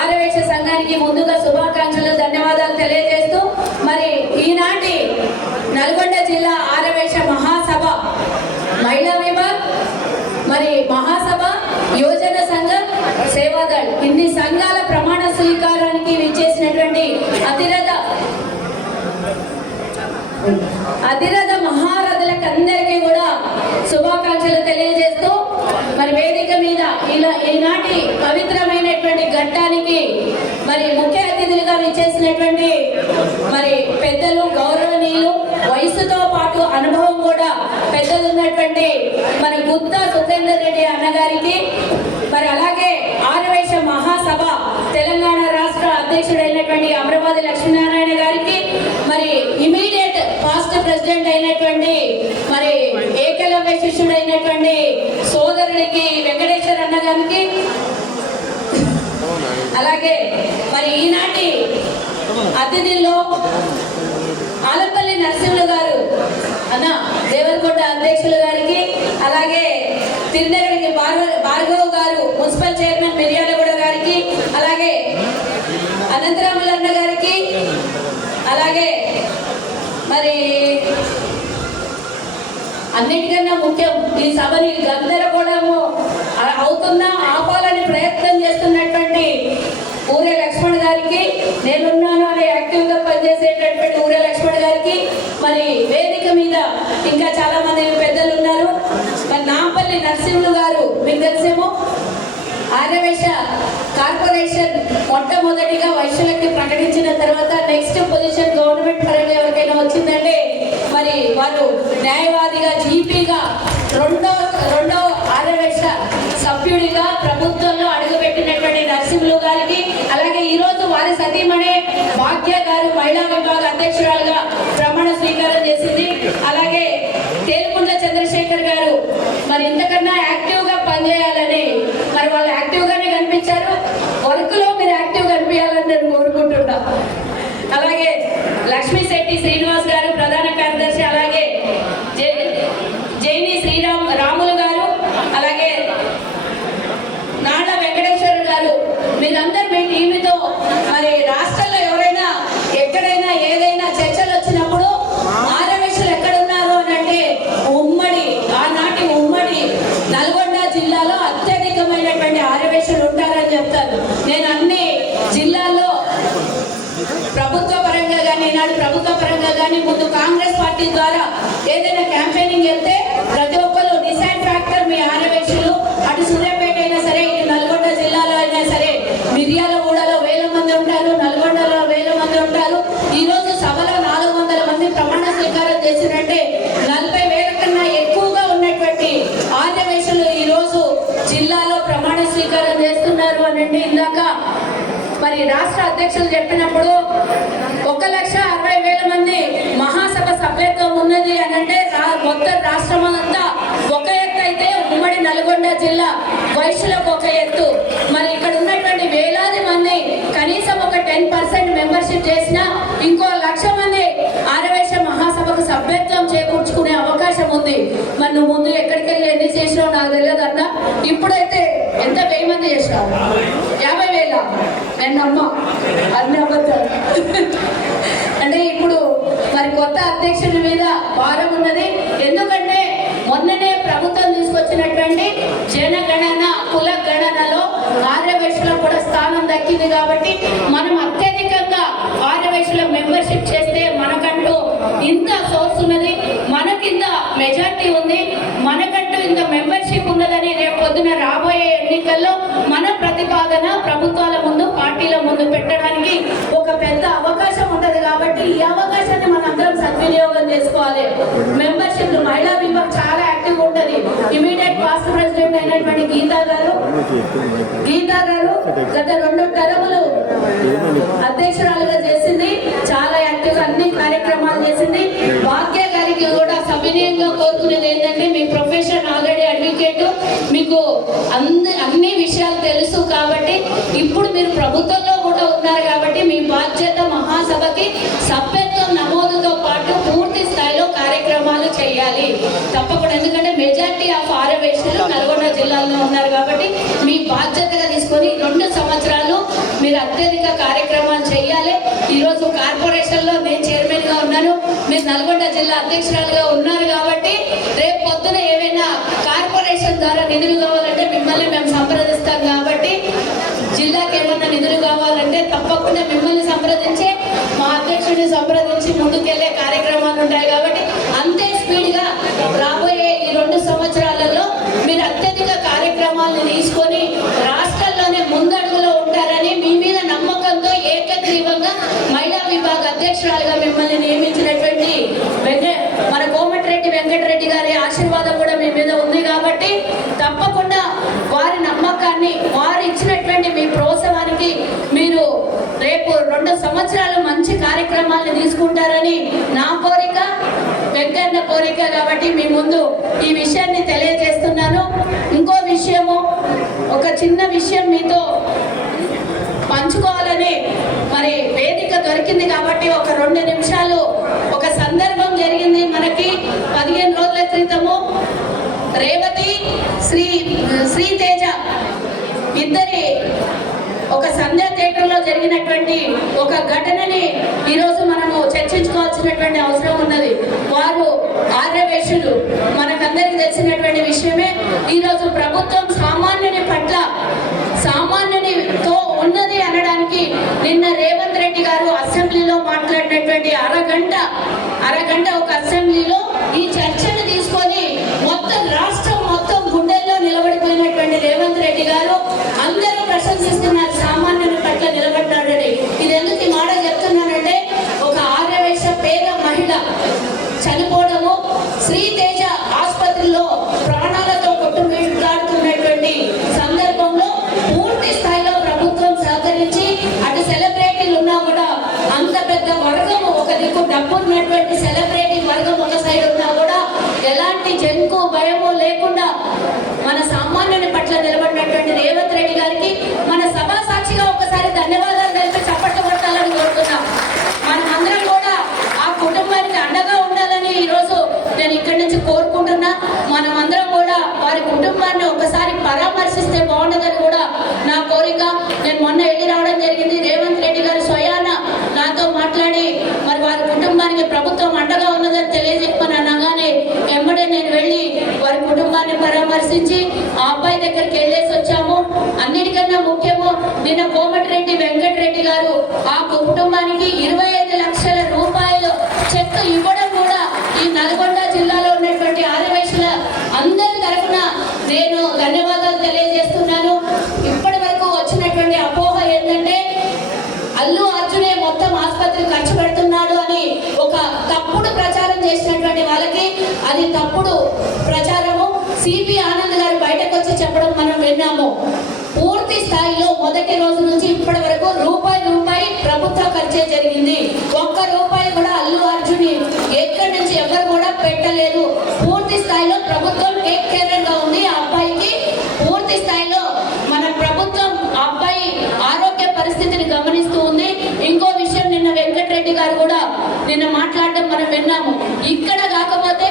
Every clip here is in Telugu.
ఆర్యవైశ్య సంఘానికి ముందుగా శుభాకాంక్షలు ధన్యవాదాలు తెలియజేస్తూ మరి ఈనాటి నల్గొండ జిల్లా ఆర్యవైశ్య మహాసభ మహిళా విభాగ్ మరి మహాసభ యోజన సంఘం సేవాదళ్ ఇన్ని సంఘాల ప్రమాణ స్వీకారానికి విచ్చేసినటువంటి అతిరథ మహారథులకు అందరికీ కూడా శుభాకాంక్షలు తెలియజేస్తూ మరి వేదిక మీద ఈనాటి పవిత్రమైనటువంటి ఘట్టానికి మరి ముఖ్య అతిథులుగా విచ్చేసినటువంటి మరి పెద్దలు గౌరవనీయులు వయసుతో పాటు అనుభవం కూడా పెద్దలు ఉన్నటువంటి మరి గుత్తా సుఖేందర్ రెడ్డి అన్నగారికి మరి అలాగే ఆర్యవైశ్య మహాసభ తెలంగాణ రాష్ట్ర అధ్యక్షుడైనటువంటి అమరావతి లక్ష్మీనారాయణ గారికి మరి ఇమీడియట్ ఫాస్ట్ ప్రెసిడెంట్ అయినటువంటి మరి ఏకలవ్య శిష్యుడైనటువంటి సోదరుడికి వెంకటేశ్వర అన్న గారికి అలాగే మరి ఈనాటి అతిథుల్లో ఆలపల్లి నరసింహులు గారు అన్న దేవరకొండ అధ్యక్షులు గారికి అలాగే తిరునగరికి భార్గవ్ గారు మున్సిపల్ చైర్మన్ మిర్యాలగూడ గారికి అలాగే అనంతరాములన్న గారికి అలాగే మరి అన్నిటికన్నా ముఖ్యం ఈ సభని గందరగోళము అవుతున్నా ఆపాలని ప్రయత్నం చేస్తున్నటువంటి ఊరే లక్ష్మణ్ గారికి నేనున్నాను అనే యాక్టివ్గా పనిచేసేటటువంటి ఊరే లక్ష్మణ్ గారికి మరి వేదిక మీద ఇంకా చాలా మంది పెద్దలు ఉన్నారు. మరి నాంపల్లి నరసింహులు గారు మీకు తెలిసేమో ఆర్యవైశ్య కార్పొరేషన్ మొట్టమొదటిగా వైశ్యులకి ప్రకటించిన తర్వాత నెక్స్ట్ పొజిషన్ గవర్నమెంట్ పరంగా ఎవరికైనా వచ్చిందంటే మరి వారు న్యాయవాదిగా జీపీగా రెండో ఆర్యవైశ్య సభ్యుడిగా ప్రభుత్వంలో అడుగుపెట్టినటువంటి నరసింహులు గారికి అలాగే ఈరోజు వారి సతీమణి భాగ్య గారు మహిళా విభాగ అధ్యక్షురాలుగా ప్రమాణ స్వీకారం చేసింది. అలాగే తేలుకుంట్ల చంద్రశేఖర్ గారు మరి ఇంతకన్నా యాక్టివ్గా పనిచేయాలని మరి వాళ్ళు యాక్టివ్గానే కనిపించారు. వర్క్లో మీరు యాక్టివ్ కనిపించాలని నేను కోరుకుంటున్నా. అలాగే లక్ష్మీ శెట్టి శ్రీనివాస్ గారు ప్రధాన కార్యదర్శి, అలాగే జైని రాములు గారు, అలాగే నాళ్ళ వెంకటేశ్వర గారు, మీరందరూ మీ టీవీతో మరి రాష్ట్రంలో ఎవరైనా ఎక్కడైనా ఏదైనా చర్చలు వచ్చినప్పుడు ఆర్యవైశ్యులు ఎక్కడున్నారు అని అంటే ఆనాటి ఉమ్మడి నల్గొండ జిల్లాలో అత్యధికమైనటువంటి ఆర్యవైశ్యులు ఉంటారని చెప్తారు. నేను అన్ని జిల్లాల్లో ప్రభుత్వ పరంగా కానీ ఈనాడు ప్రభుత్వ పరంగా కానీ ముందు కాంగ్రెస్ పార్టీ ద్వారా ఏదైనా క్యాంపెయినింగ్ వెళ్తే ప్రతి ఒక్కరు డిసైడ్ ఫ్యాక్టర్ మీ ఆర్యవైశ్యులు. అటు సూర్యాపేట అయినా సరే, ఇటు నల్గొండ జిల్లాలో అయినా సరే, మిర్యాలగూడలో 1000 మంది ఉంటారు, నల్గొండలో 1000 మంది ఉంటారు. ఈరోజు సభలో 400 మంది ప్రమాణ స్వీకారం చేసినట్టే 40,000 కన్నా ఎక్కువగా ఉన్నటువంటి ఆర్యవైశ్యులు ఈరోజు జిల్లాలో ప్రమాణ స్వీకారం చేస్తున్నారు అనండి. ఇందాక మరి రాష్ట్ర అధ్యక్షులు చెప్పినప్పుడు 1,60,000 మంది మహాసభ సభ్యత్వం ఉన్నది అనంటే మొత్తం రాష్ట్రం అంతా ఒక ఎత్తు అయితే ఉమ్మడి నల్గొండ జిల్లా వైశ్యులకు ఒక ఎత్తు. మరి ఇక్కడ ఉన్నటువంటి వేలాది మంది కనీసం ఒక 10% మెంబర్షిప్ చేసినా ఇంకో 1,00,000 మంది ఆర్యవైశ్య మహాసభకు సభ్యత్వం చేకూర్చుకునే అవకాశం ఉంది. మరి నువ్వు ముందు ఎక్కడికి వెళ్ళి ఎన్ని చేసినావు నాకు తెలియదు అన్న. ఇప్పుడైతే ఎంత 1000 మంది చేసినావు? 50,000 నమ్మ అన్ని అబద్ధాలు. అంటే ఇప్పుడు మరి కొత్త అధ్యక్షుడి మీద భారం ఉన్నది. ఎందుకంటే మొన్ననే ప్రభుత్వం తీసుకొచ్చినటువంటి జనగణన కుల గణనలో ఆర్యవైశ్యులకు కూడా స్థానం దక్కింది. కాబట్టి మనం అత్యధికంగా ఆర్యవైశ్యుల మెంబర్షిప్ చేస్తే మనకంటూ ఇంత సోర్స్ ఉన్నది, మనకింత మెజార్టీ ఉంది, మనకంటూ ఇంత మెంబర్షిప్ ఉన్నదని రేపు పొద్దున రాబోయే ఎన్నికల్లో మన ప్రతిపాదన ప్రభుత్వాల ముందు పార్టీల ముందు పెట్టడానికి ఒక పెద్ద అవకాశం ఉంటుంది. కాబట్టి ఈ అవకాశాన్ని మనందరం సద్వినియోగం చేసుకోవాలి. మెంబర్షిప్ మహిళా విభాగం చాలా యాక్టివ్ ఉంటుంది. ఇమీడియట్ పాస్ట్ ప్రెసిడెంట్ అయినటువంటి గీతా గారు గత 2 టర్ములు అధ్యక్షురాలుగా చేసింది. చాలా యాక్టివ్గా అన్ని కార్యక్రమాలు చేసింది. భాగ్య గారికి కూడా సవినయంగా కోరుకునేది ఏంటంటే, మీ ప్రొఫెషన్ ఆల్రెడీ అడ్వకేట్, మీకు అన్ని విషయాలు తెలుసు. కాబట్టి ఇప్పుడు మీరు ప్రభుత్వంలో కూడా ఉన్నారు కాబట్టి మీ బాధ్యత మహాసభకి సభ్యత్వం నమోదుతో పాటు పూర్తి స్థాయిలో కార్యక్రమాలు చేయాలి తప్పకుండా. ఎందుకంటే మెజార్టీ ఆఫ్ ఆర్యవైశ్యులు నల్గొండ జిల్లాలో ఉన్నారు కాబట్టి మీ బాధ్యతగా తీసుకొని 2 సంవత్సరాలు మీరు మీరు అత్యధిక కార్యక్రమాలు చేయాలి. ఈరోజు కార్పొరేషన్లో నేను చైర్మన్గా ఉన్నాను, మీరు నల్గొండ జిల్లా అధ్యక్షురాలుగా ఉన్నారు కాబట్టి రేపు పొద్దున ఏమైనా కార్పొరేషన్ ద్వారా నిధులు కావాలంటే మిమ్మల్ని మేము సంప్రదిస్తాం. కాబట్టి జిల్లాకి ఏమన్నా నిధులు కావాలంటే తప్పకుండా మిమ్మల్ని సంప్రదించి మా అధ్యక్షుడిని సంప్రదించి ముందుకెళ్లే కార్యక్రమాలు ఉంటాయి. కాబట్టి అంతే స్పీడ్గా రాబోయే ఈ 2 సంవత్సరాలలో మీరు అత్యధిక కార్యక్రమాలను తీసుకొని రాష్ట్రంలోనే ముందడుగులో ఉంటారని మీ మీద నమ్మకంతో ఏకగ్రీవంగా మహిళా విభాగ అధ్యక్షురాలుగా మిమ్మల్ని నియమించినటువంటి మన కోమటిరెడ్డి వెంకటరెడ్డి గారి ఆశీర్వాదం కూడా మీ మీద ఉంది. కాబట్టి తప్పకుండా వారి నమ్మకాన్ని, వారు ఇచ్చినటువంటి మీ ప్రోత్సాహానికి మీరు రేపు 2 సంవత్సరాలు మంచి కార్యక్రమాలను తీసుకుంటారని నా కోరిక, వెంకన్న కోరిక. కాబట్టి మీ ముందు ఈ విషయాన్ని తెలియజేస్తున్నాను. ఇంకో విషయము, ఒక చిన్న విషయం మీతో పంచుకోవాలని మరి వేదిక దొరికింది కాబట్టి ఒక 2 నిమిషాలు. ఒక సందర్భం జరిగింది మనకి 15 రోజుల క్రితము. రేవతి శ్రీతేజ ఇద్దరి ఒక సంధ్యా థియేటర్లో జరిగినటువంటి ఒక ఘటనని ఈరోజు మనము చర్చించుకోవాల్సినటువంటి అవసరం ఉన్నది. వారు ఆర్యవేశులు, మనకందరికి తెలిసినటువంటి విషయమే. ఈరోజు ప్రభుత్వం సామాన్యుని పట్ల, సామాన్యునితో ఉన్నది అనడానికి నిన్న రేవంత్ రెడ్డి గారు అసెంబ్లీలో మాట్లాడినటువంటి అరగంట ఒక అసెంబ్లీలో ఈ చర్చను తీసుకొని మొత్తం రాష్ట్రం మొత్తం గుండెల్లో నిలబడిపోయినటువంటి రేవంత్ రెడ్డి గారు అందరూ ప్రశంసిస్తున్నారు సామాన్యుని పట్ల నిలబడ్డాడని. ఇది ఎందుకు ఈ మాట చెప్తున్నానంటే, ఒక ఆర్యవేశ పేద మహిళ చనిపోవడము, శ్రీతేజ ఆసుపత్రిలో ప్రాణాలతో కొట్టుమిట్టాడుతున్నటువంటి సందర్భంలో పూర్తి స్థాయిలో ప్రభుత్వం సహకరించి అటు సెలబ్రిటీలు ఉన్నా కూడా అంత పెద్ద వర్గము, ఒక దిక్కు డబ్బు ఉన్నటువంటి సెలబ్రిటీ వర్గం ఒక సైడ్ ఉన్నా కూడా ఎలాంటి జంకు భయము లేకుండా మన సామాన్యుని పట్ల నిలబడినటువంటి రేవంత్ రెడ్డి గారికి మన సభా సాక్షిగా ఒకసారి ధన్యవాదాలు తెలిపి చప్పట్లు కొట్టాలని కోరుతున్నాం. మనమందరం కూడా ఆ కుటుంబానికి అండగా ఉండాలని ఈరోజు నేను ఇక్కడి నుంచి కోరుకుంటున్నా. మనమందరం కూడా వారి కుటుంబాన్ని ఒకసారి పరామర్శిస్తే బాగుండదని కూడా నా కోరిక. నేను మొన్న వెళ్ళి రావడం జరిగింది. రేవంత్ రెడ్డి గారు స్వయాన నాతో మాట్లాడి మరి వారి కుటుంబానికి ప్రభుత్వం అండగా ఉన్నదని తెలియజెప్పని అనగానే వెంబడే నేను వెళ్ళి వారి కుటుంబాన్ని పరామర్శించి ఆ అబ్బాయి దగ్గరికి వెళ్ళేసి వచ్చాము. అన్నిటికన్నా ముఖ్యము, నిన్న కోమటిరెడ్డి వెంకటరెడ్డి గారు ఆ కుటుంబానికి 25 లక్షల రూపాయలు చెక్ ఇవ్వడం కూడా ఈ నల్గొండ జిల్లాలో ఉన్నటువంటి ఆదివాసుల అందరి తరఫున నేను ధన్యవాదాలు తెలియజేస్తున్నాను. ఇప్పటి వరకు వచ్చినటువంటి అపోహ ఏంటంటే అల్లు అర్జునే మొత్తం ఆసుపత్రి ఖర్చు పెడుతున్నాడు అని ఒక తప్పుడు ప్రచారం చేసినటువంటి వాళ్ళకి అది తప్పుడు ప్రచారము. సిపి ఆనంద్ గారు బయటకు వచ్చి చెప్పడం మనం విన్నాము. పూర్తి స్థాయిలో మొదటి రోజు నుంచి ఇప్పటి వరకు రూపాయి ప్రభుత్వ ఖర్చే జరిగింది. ఒక్క రూపాయి కూడా అల్లు అర్జున్ ఎక్కడి నుంచి ఎవరు కూడా పెట్టలేదు. పూర్తి స్థాయిలో ప్రభుత్వం టేక్ కేర్ గా ఉంది. ఆ అబ్బాయికి పూర్తి స్థాయిలో మన ప్రభుత్వం ఆ అబ్బాయి ఆరోగ్య పరిస్థితిని గమనిస్తూ ఉంది. ఇంకో విషయం, నిన్న వెంకటరెడ్డి గారు కూడా నిన్న మాట్లాడడం మనం విన్నాము. ఇక్కడ కాకపోతే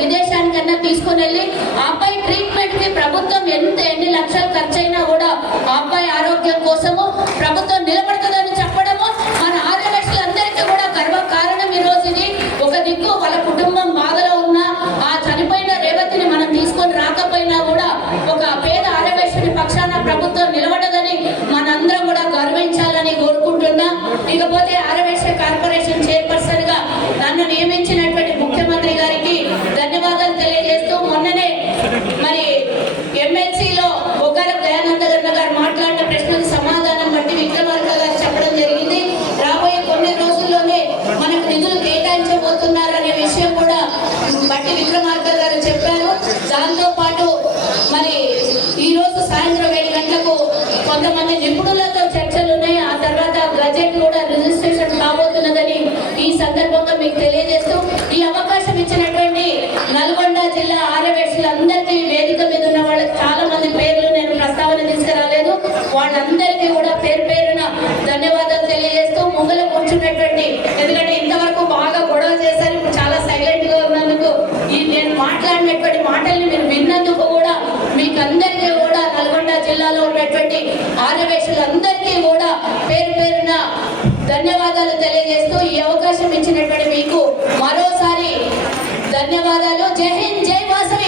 విదేశానికన్నా తీసుకుని వెళ్ళి ఆ అబ్బాయి ట్రీట్మెంట్ కి ప్రభుత్వం ఎన్ని లక్షలు ఖర్చైనా కూడా ఆ అబ్బాయి ఆరోగ్యం కోసము ప్రభుత్వం నిలబడుతుందని చెప్పడము మన ఆర్యవేశులందరికీ కూడా గర్వ కారణం. ఈ రోజు ఇది ఒక దిక్కు వాళ్ళ కుటుంబం బాధలో ఉన్నా, ఆ చనిపోయిన రేవతిని మనం తీసుకొని రాకపోయినా కూడా ఒక పేద ఆర్యవేశుని పక్షాన ప్రభుత్వం నిలబడదని మనందరం కూడా గర్వించాలని కోరుకుంటున్నా. ఇకపోతే ఆర్యవేశ కార్పొరేషన్ చైర్పర్సన్ గా నన్ను నియమించినటువంటి ముఖ్యమంత్రి గారికి ధన్యవాదాలు తెలియజేస్తూ, మొన్ననే మరి ఎమ్మెల్సీలో ఒకర దయానంద గారు మాట్లాడిన ప్రశ్నకు సమాధానం బట్టి విక్రమార్క గారు చెప్పడం జరిగింది. రాబోయే కొన్ని రోజుల్లోనే మనకు నిధులు కేటాయించబోతున్నారనే విషయం కూడా బట్టి విక్రమార్క గారు చెప్పారు. దాంతో పాటు మరి ఈ రోజు సాయంత్రం 7 గంటలకు కొంతమంది నిపుణులతో చర్చలు ఉన్నాయి. ఆ తర్వాత బడ్జెట్ కూడా రిజిస్ట్రేషన్ కాబోతున్నదని ఈ సందర్భంగా మీకు తెలియజేస్తూ, ఈ అవకాశం ఇచ్చినటువంటి నల్గొండ జిల్లా ఆర్యవేశులందరికీ, వేదిక మీద ఉన్న వాళ్ళకి చాలా మంది పేర్లు నేను ప్రస్తావన తీసుకురాలేదు, వాళ్ళందరికీ కూడా పేరు పేరున ధన్యవాదాలు తెలియజేస్తూ, ముంగల కూర్చున్నటువంటి, ఎందుకంటే ఇంతవరకు బాగా గొడవ చేశారు, ఇప్పుడు చాలా సైలెంట్ గా ఉన్నందుకు, ఈ నేను మాట్లాడినటువంటి మాటల్ని మీరు విన్నందుకు కూడా మీకందరికీ కూడా నల్గొండ జిల్లాలో ఉన్నటువంటి ఆర్యవేశులందరికీ ధన్యవాదాలు తెలియజేస్తూ ఈ అవకాశం ఇచ్చినటువంటి మీకు మరోసారి ధన్యవాదాలు. జై హింద్, జై వాసవి.